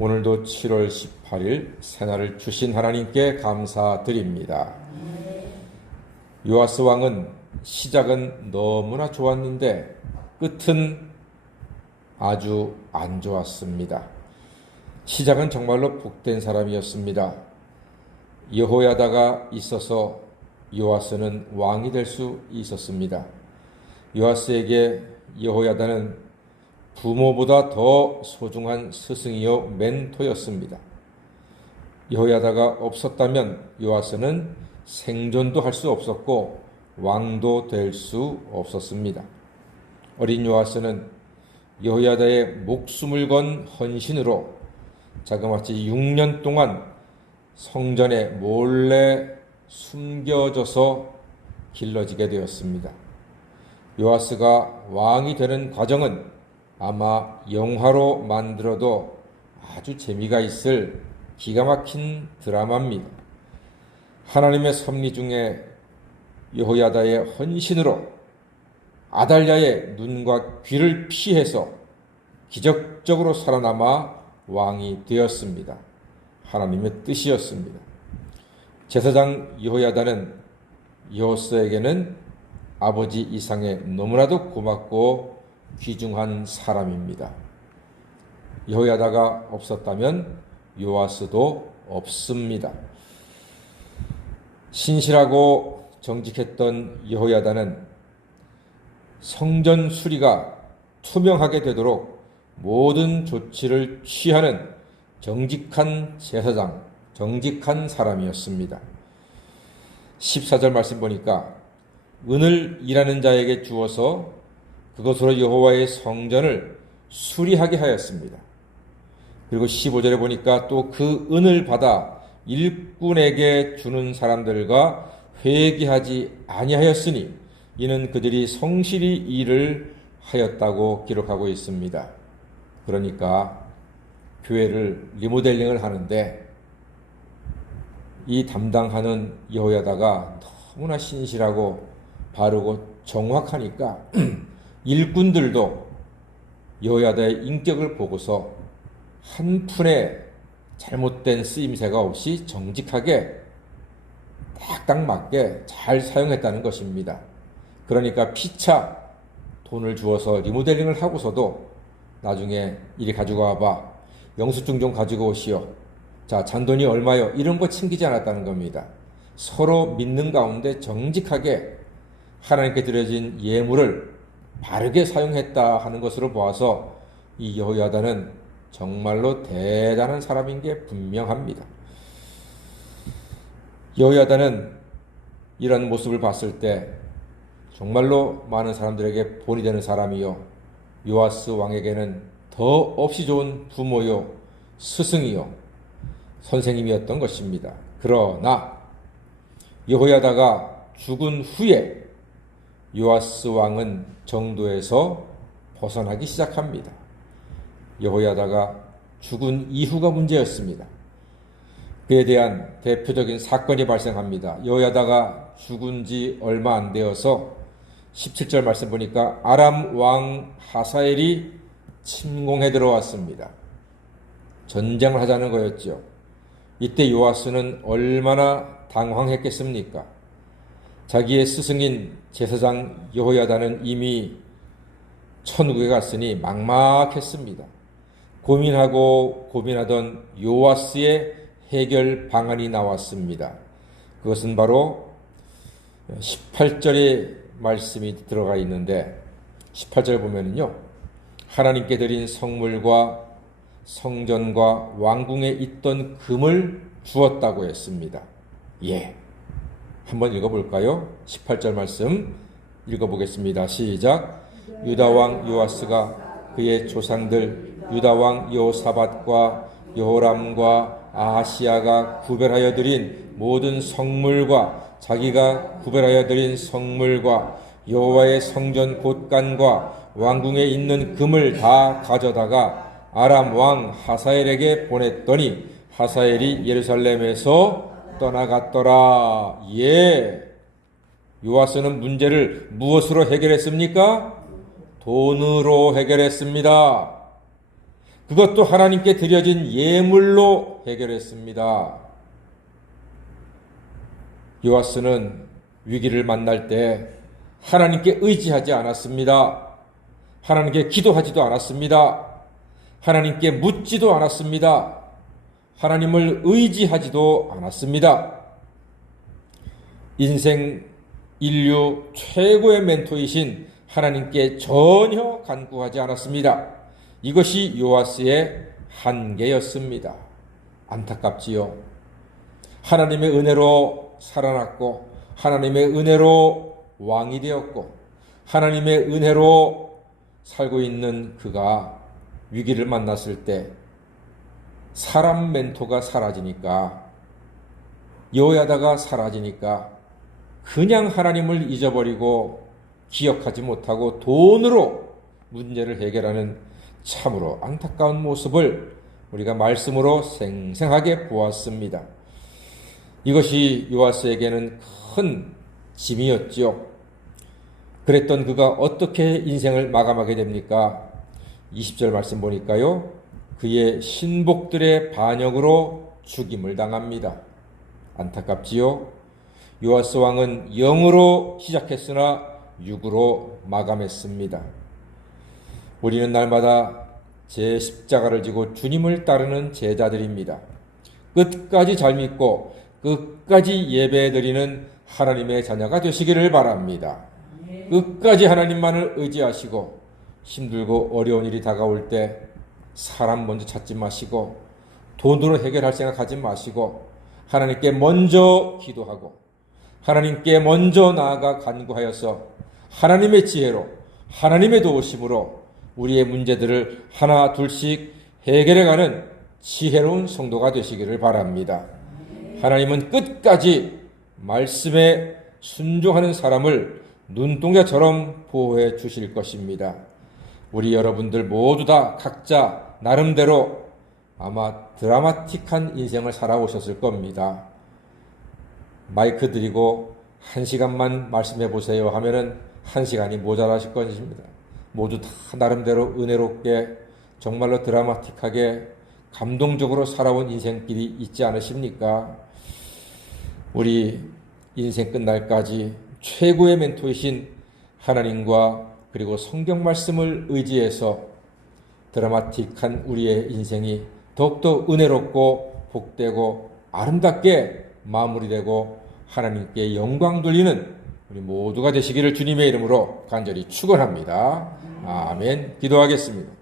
오늘도 7월 18일 새날을 주신 하나님께 감사드립니다. 요아스 왕은 시작은 너무나 좋았는데 끝은 아주 안 좋았습니다. 시작은 정말로 복된 사람이었습니다. 여호야다가 있어서 요아스는 왕이 될 수 있었습니다. 요아스에게 여호야다는 부모보다 더 소중한 스승이요 멘토였습니다. 여호야다가 없었다면 요아스는 생존도 할 수 없었고 왕도 될 수 없었습니다. 어린 요아스는 여호야다의 목숨을 건 헌신으로 자그마치 6년 동안 성전에 몰래 숨겨져서 길러지게 되었습니다. 요아스가 왕이 되는 과정은 아마 영화로 만들어도 아주 재미가 있을 기가 막힌 드라마입니다. 하나님의 섭리 중에 여호야다의 헌신으로 아달랴의 눈과 귀를 피해서 기적적으로 살아남아 왕이 되었습니다. 하나님의 뜻이었습니다. 제사장 여호야다는 여호스에게는 아버지 이상에 너무나도 고맙고 귀중한 사람입니다. 여호야다가 없었다면 요아스도 없습니다. 신실하고 정직했던 여호야다는 성전 수리가 투명하게 되도록 모든 조치를 취하는 정직한 제사장, 정직한 사람이었습니다. 14절 말씀 보니까 은을 일하는 자에게 주어서 그것으로 여호와의 성전을 수리하게 하였습니다. 그리고 15절에 보니까 또 그 은을 받아 일꾼에게 주는 사람들과 회개하지 아니하였으니 이는 그들이 성실히 일을 하였다고 기록하고 있습니다. 그러니까 교회를 리모델링을 하는데 이 담당하는 여호야다가 너무나 신실하고 바르고 정확하니까 일꾼들도 여호야다의 인격을 보고서 한 푼의 잘못된 쓰임새가 없이 정직하게 딱딱 맞게 잘 사용했다는 것입니다. 그러니까 피차 돈을 주어서 리모델링을 하고서도 나중에 이리 가지고 와봐, 영수증 좀 가지고 오시오, 자 잔돈이 얼마요, 이런 거 챙기지 않았다는 겁니다. 서로 믿는 가운데 정직하게 하나님께 드려진 예물을 바르게 사용했다 하는 것으로 보아서 이 여호야다는 정말로 대단한 사람인 게 분명합니다. 여호야다는 이런 모습을 봤을 때 정말로 많은 사람들에게 본이 되는 사람이요, 요아스 왕에게는 더 없이 좋은 부모요, 스승이요, 선생님이었던 것입니다. 그러나 여호야다가 죽은 후에 요아스 왕은 정도에서 벗어나기 시작합니다. 여호야다가 죽은 이후가 문제였습니다. 그에 대한 대표적인 사건이 발생합니다. 여호야다가 죽은 지 얼마 안 되어서 17절 말씀 보니까 아람 왕 하사엘이 침공해 들어왔습니다. 전쟁을 하자는 거였죠. 이때 요아스는 얼마나 당황했겠습니까? 자기의 스승인 제사장 여호야다는 이미 천국에 갔으니 막막했습니다. 고민하고 고민하던 요아스의 해결 방안이 나왔습니다. 그것은 바로 18절의 말씀이 들어가 있는데 18절 보면은요, 하나님께 드린 성물과 성전과 왕궁에 있던 금을 주었다고 했습니다. 예, 한번 읽어볼까요? 18절 말씀 읽어보겠습니다. 시작. 유다왕 요아스가 그의 조상들 유다왕 여호사밧과 여호람과 아하시야가 구별하여 드린 모든 성물과 자기가 구별하여 드린 성물과 여호와의 성전 곳간과 왕궁에 있는 금을 다 가져다가 아람 왕 하사엘에게 보냈더니 하사엘이 예루살렘에서 떠나갔더라. 예, 요아스는 문제를 무엇으로 해결했습니까? 돈으로 해결했습니다. 그것도 하나님께 드려진 예물로 해결했습니다. 요아스는 위기를 만날 때 하나님께 의지하지 않았습니다. 하나님께 기도하지도 않았습니다. 하나님께 묻지도 않았습니다. 하나님을 의지하지도 않았습니다. 인생 인류 최고의 멘토이신 하나님께 전혀 간구하지 않았습니다. 이것이 요아스의 한계였습니다. 안타깝지요. 하나님의 은혜로 살아났고 하나님의 은혜로 왕이 되었고 하나님의 은혜로 살고 있는 그가 위기를 만났을 때 사람 멘토가 사라지니까, 여호야다가 사라지니까 그냥 하나님을 잊어버리고 기억하지 못하고 돈으로 문제를 해결하는 참으로 안타까운 모습을 우리가 말씀으로 생생하게 보았습니다. 이것이 요아스에게는 큰 짐이었지요. 그랬던 그가 어떻게 인생을 마감하게 됩니까? 20절 말씀 보니까요, 그의 신복들의 반역으로 죽임을 당합니다. 안타깝지요. 요아스 왕은 영으로 시작했으나 육으로 마감했습니다. 우리는 날마다 제 십자가를 지고 주님을 따르는 제자들입니다. 끝까지 잘 믿고 끝까지 예배드리는 하나님의 자녀가 되시기를 바랍니다. 끝까지 하나님만을 의지하시고 힘들고 어려운 일이 다가올 때 사람 먼저 찾지 마시고 돈으로 해결할 생각하지 마시고 하나님께 먼저 기도하고 하나님께 먼저 나아가 간구하여서 하나님의 지혜로 하나님의 도우심으로 우리의 문제들을 하나 둘씩 해결해가는 지혜로운 성도가 되시기를 바랍니다. 하나님은 끝까지 말씀에 순종하는 사람을 눈동자처럼 보호해 주실 것입니다. 우리 여러분들 모두 다 각자 나름대로 아마 드라마틱한 인생을 살아오셨을 겁니다. 마이크 드리고 1시간만 말씀해 보세요 하면은 1시간이 모자라실 것입니다. 모두 다 나름대로 은혜롭게 정말로 드라마틱하게 감동적으로 살아온 인생길이 있지 않으십니까? 우리 인생 끝날까지 최고의 멘토이신 하나님과 그리고 성경 말씀을 의지해서 드라마틱한 우리의 인생이 더욱더 은혜롭고 복되고 아름답게 마무리되고 하나님께 영광 돌리는 우리 모두가 되시기를 주님의 이름으로 간절히 축원합니다. 아멘. 기도하겠습니다.